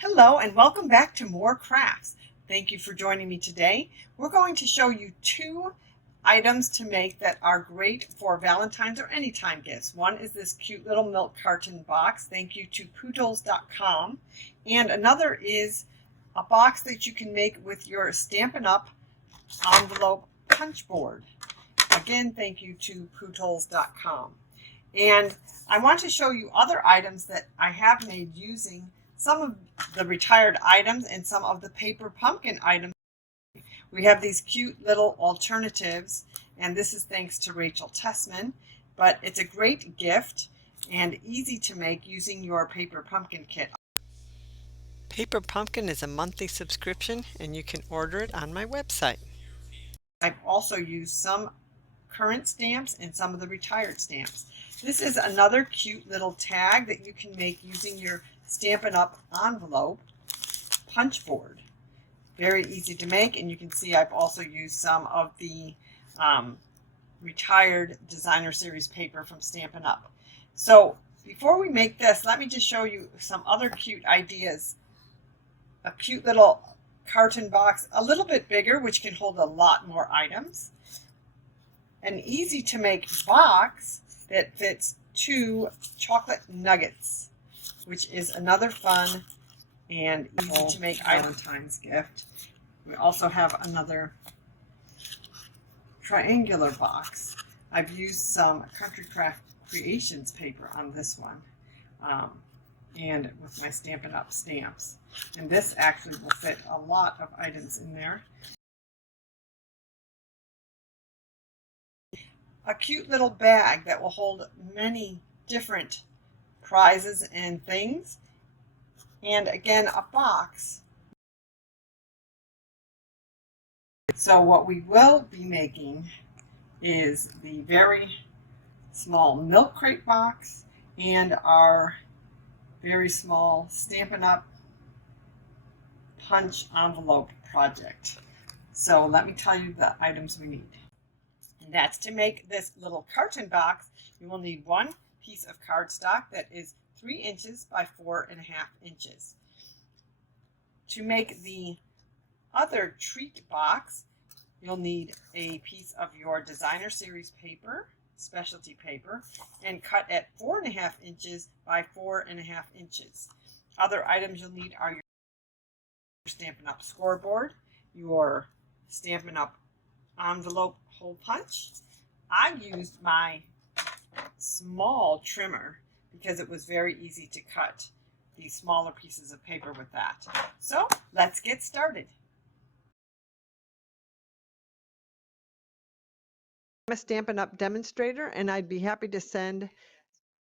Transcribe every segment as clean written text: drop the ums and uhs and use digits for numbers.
Hello and welcome back to More Crafts. Thank you for joining me today. We're going to show you two items to make that are great for Valentine's or anytime gifts. One is this cute little milk carton box. Thank you to poodles.com. And another is a box that you can make with your Stampin' Up! Envelope punch board. Again, thank you to poodles.com. And I want to show you other items that I have made using some of the retired items and some of the paper pumpkin items. We have these cute little alternatives, and this is thanks to Rachel Tessman, but it's a great gift and easy to make using your paper pumpkin kit. Paper Pumpkin is a monthly subscription and you can order it on my website. I've also used some current stamps and some of the retired stamps. This is another cute little tag that you can make using your Stampin' Up! Envelope punch board. Very easy to make, and you can see I've also used some of the retired designer series paper from Stampin' Up! So before we make this, let me just show you some other cute ideas. A cute little carton box, a little bit bigger, which can hold a lot more items. An easy to make box that fits 2 chocolate nuggets, which is another fun and easy to make Valentine's gift. We also have another triangular box. I've used some Country Craft Creations paper on this one, and with my Stampin' Up! Stamps. And this actually will fit a lot of items in there. A cute little bag that will hold many different prizes and things. And again, a box. So what we will be making is the very small milk crate box and our very small Stampin' Up! Punch envelope project. So let me tell you the items we need. And that's to make this little carton box, you will need 1 piece of cardstock that is 3 inches by 4.5 inches. To make the other treat box, you'll need a piece of your designer series paper, specialty paper, and cut at 4.5 inches by 4.5 inches. Other items you'll need are your Stampin' Up! Scoreboard, your Stampin' Up! Envelope hole punch. I used my small trimmer because it was very easy to cut these smaller pieces of paper with that. So let's get started. I'm a Stampin' Up! Demonstrator and I'd be happy to send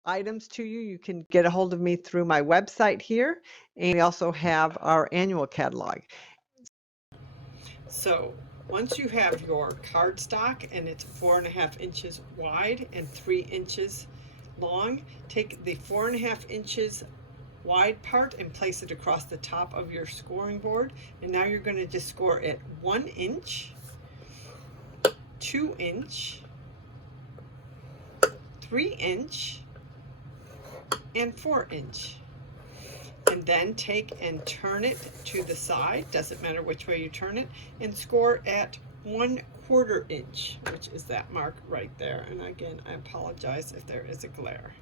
items to you. You can get a hold of me through my website here, and we also have our annual catalog. So once you have your cardstock and it's 4.5 inches wide and 3 inches long, take the 4.5 inches wide part and place it across the top of your scoring board. And now you're going to just score at 1 inch, 2 inch, 3 inch, and 4 inch. And then take and turn it to the side, doesn't matter which way you turn it, and score at 1/4 inch, which is that mark right there. And again, I apologize if there is a glare.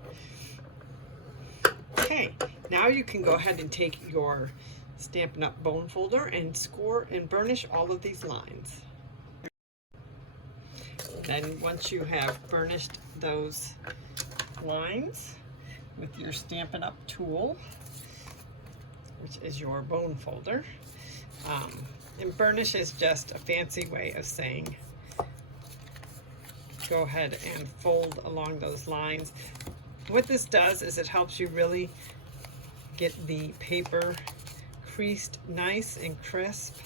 Okay, now you can go ahead and take your Stampin' Up! Bone folder and score and burnish all of these lines. Then once you have burnished those lines with your Stampin' Up! Tool, which is your bone folder. And burnish is just a fancy way of saying go ahead and fold along those lines. What this does is it helps you really get the paper creased nice and crisp,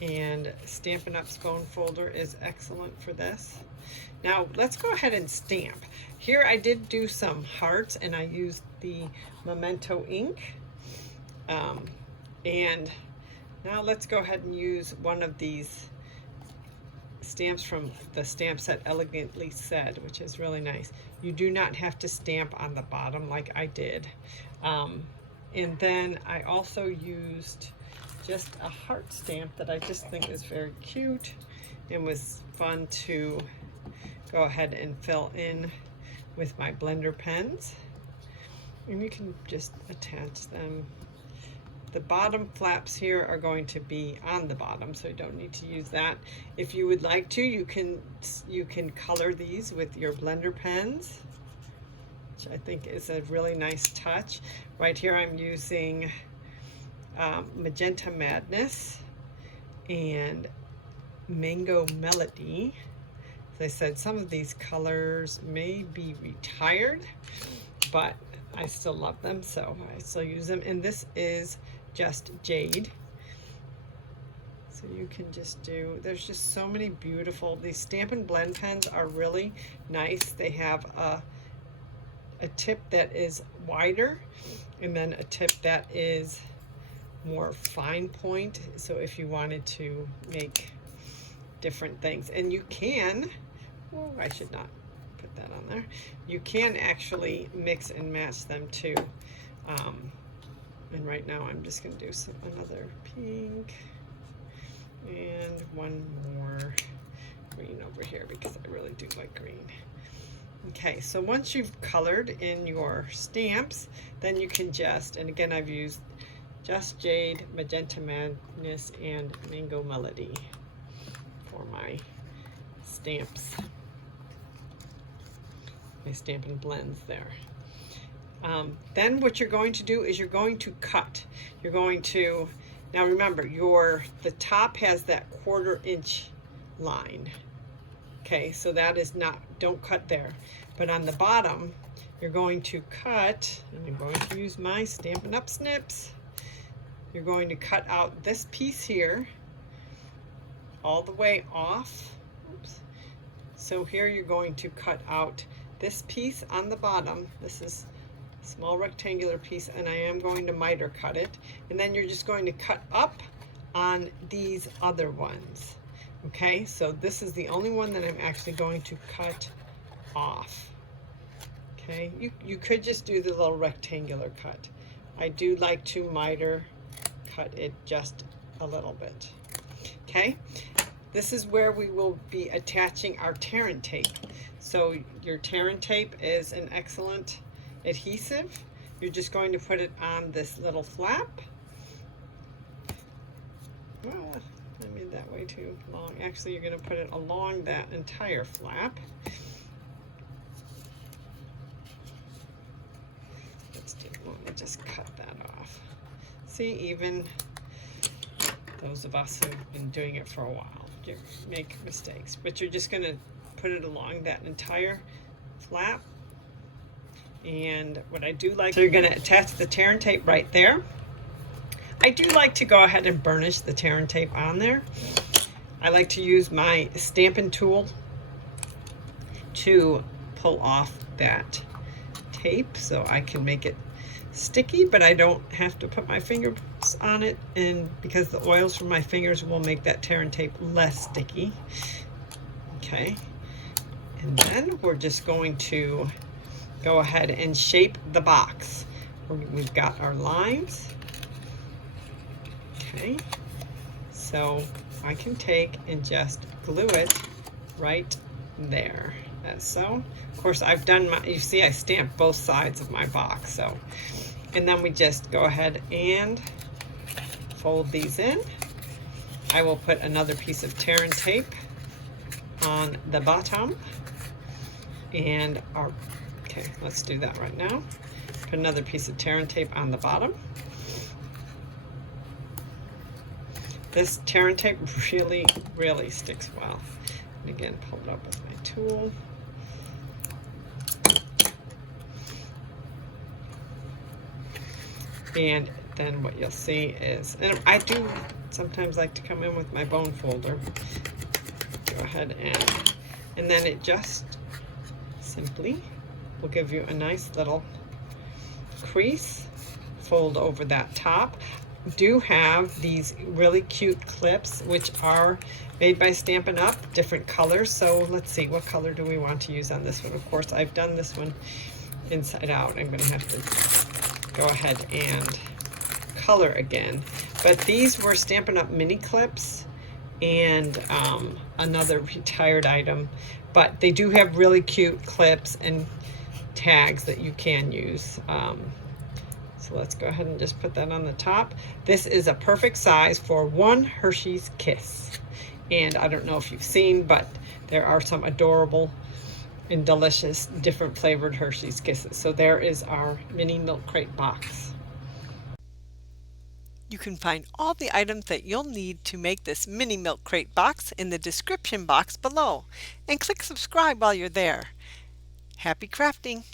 and Stampin' Up's bone folder is excellent for this. Now let's go ahead and stamp. Here I did do some hearts and I used the Memento ink. And now let's go ahead and use one of these stamps from the stamp set Elegantly Said, which is really nice. You do not have to stamp on the bottom like I did. And then I also used just a heart stamp that I just think is very cute and was fun to go ahead and fill in with my blender pens. And you can just attach them. The bottom flaps here are going to be on the bottom, so you don't need to use that. If you would like to, you can color these with your blender pens, which I think is a really nice touch. Right here I'm using Magenta Madness and Mango Melody. As I said, some of these colors may be retired, but I still love them, so I still use them. And this is just Jade. So you can just do, there's just so many beautiful, these Stampin' Blend pens are really nice. They have a tip that is wider and then a tip that is more fine point. So if you wanted to make different things, and you can, oh, I should not put that on there. You can actually mix and match them too. And right now I'm just going to do another pink and one more green over here because I really do like green. Okay, so once you've colored in your stamps, then you can just, and again I've used Just Jade, Magenta Madness, and Mango Melody for my stamps, my Stampin' Blends there. Then what you're going to do is you're going to cut. You're going to, now remember, the top has that 1/4 inch line. Okay, so that is not, don't cut there. But on the bottom, you're going to cut, and I'm going to use my Stampin' Up! Snips. You're going to cut out this piece here, all the way off. Oops. So here you're going to cut out this piece on the bottom. This is a small rectangular piece, and I am going to miter cut it. And then you're just going to cut up on these other ones. Okay, so this is the only one that I'm actually going to cut off. Okay, you could just do the little rectangular cut. I do like to miter cut it just a little bit. Okay, this is where we will be attaching our tear and tape. So your tear and tape is an excellent adhesive. You're just going to put it on this little flap. Well, I made that way too long. Actually, you're going to put it along that entire flap. Let me just cut that off. See, even those of us who've been doing it for a while, you make mistakes, but you're just going to put it along that entire flap. And what I do like, so you're going to attach the tear and tape right there. I do like to go ahead and burnish the tear and tape on there. I like to use my stamping tool to pull off that tape so I can make it sticky, but I don't have to put my fingers on it, and because the oils from my fingers will make that tear and tape less sticky. Okay, and then we're just going to go ahead and shape the box. We've got our lines. Okay, so I can take and just glue it right there, as so. Of course, I've done my, you see I stamped both sides of my box, so. And then we just go ahead and fold these in. I will put another piece of tear and tape on the bottom. And okay, let's do that right now. Put another piece of tear and tape on the bottom. This tear and tape really, really sticks well. And again, pull it up with my tool. And then what you'll see is, and I do sometimes like to come in with my bone folder. Go ahead and then it just simply will give you a nice little crease. Fold over that top. Do have these really cute clips, which are made by Stampin' Up, different colors. So let's see, what color do we want to use on this one? Of course, I've done this one inside out. I'm going to have to go ahead and color again. But these were Stampin' Up! Mini clips and another retired item. But they do have really cute clips and tags that you can use. So let's go ahead and just put that on the top. This is a perfect size for one Hershey's Kiss. And I don't know if you've seen, but there are some adorable and delicious different flavored Hershey's Kisses. So there is our mini milk crate box. You can find all the items that you'll need to make this mini milk crate box in the description box below, and click subscribe while you're there. Happy crafting!